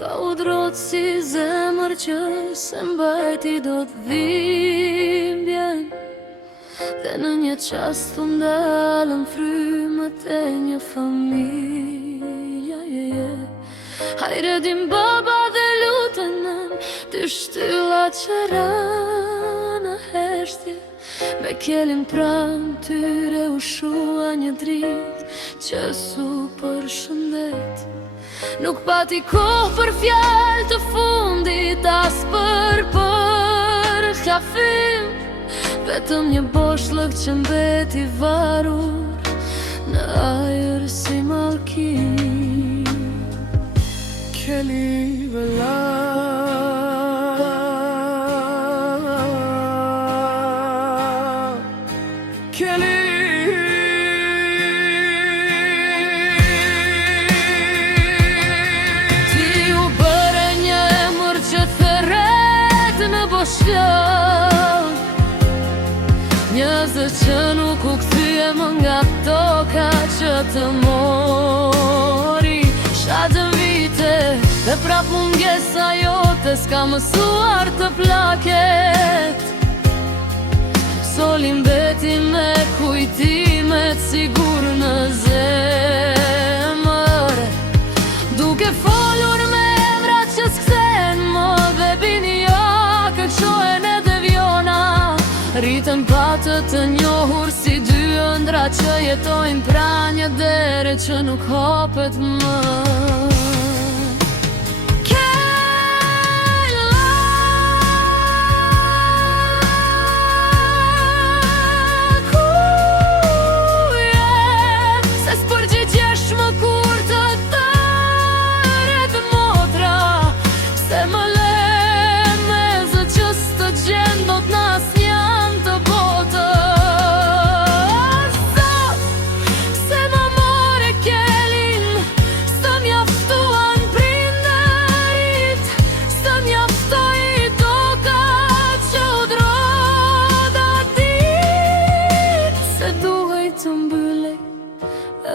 Ka u drotë si zemër që se mbajti do të dhimbjen, dhe në një qast të ndalën frymët e një familja. Hajre dim baba dhe lutenëm, të shtylla që rana heshtje, me kjelin pranë tyre u shua një dritë që su përshëndet. Nuk pati kohë për fjalë të fundit, as për kafim, vetëm një boshllëk që mbeti varur në ajër si mallkim. Kelly vela Kelly Një zë që nuk u kthye më nga toka që të mori. Shadën vite dhe prap mungesa jote s'ka mësuar të plaket. Soli mbeti me kujtimet sigur në zemër, duke folur me emra që s'kthen më dhe bini ja këqohen e devjona. Rritën patë të njohur si dy ëndra që jetojnë pra një dere që nuk hapet më.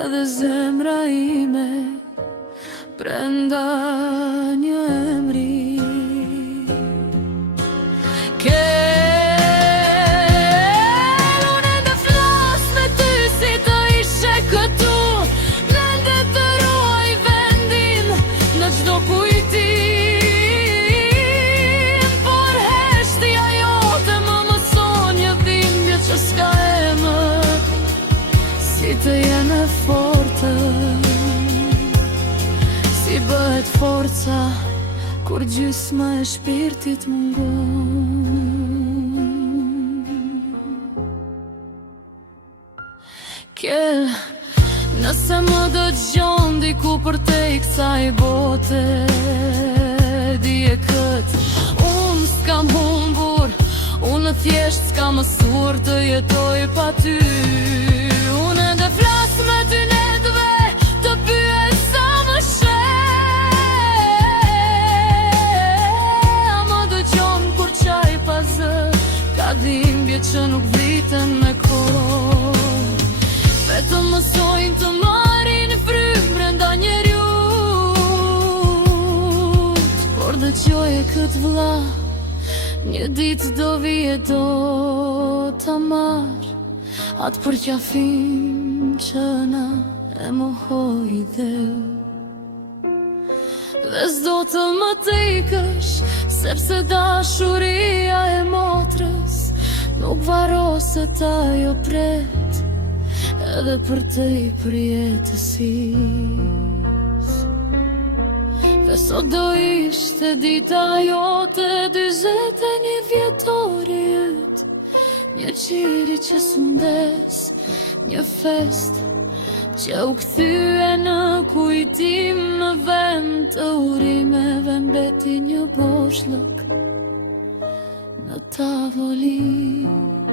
Edhe zemra ime brenda një emri. Unë ende flas me ty si të ishe këtu, në ende të ruaj vendin në çdo kujtim, por heshtja jote më mëson një dhimbje që s'ka emër, si të jene fortë, si bëhet forca kur gjysma e shpirtit mungon. Kell, nëse më dëgjon diku për te i kësaj bote, dije këtë, unë s'kam humbur, unë thjesht s'kam mësuar të jetoj pa ty. Unë ende flas me ty netve, të pyes sa më a më dëgjon kur qaj pa zë, ka dhimbje që nuk vriten me kohë, vetëm mësojnë të marrin frymë brenda njeriut. Por dëgjoje këtë vlla, një ditë do vije do ta marr atë përqafim që na e mohoi dheu, dhe s'do të më t'ikësh, sepse dashuria e motrës nuk varoset ajo pret, edhe për te i përjetësis. Dhe sot do ishte dita jote 41 vjetori yt, një qiri që sundes, një fest që u kthye në kujtim, në vend të urimeve mbeti një boshllëk në tavolinë.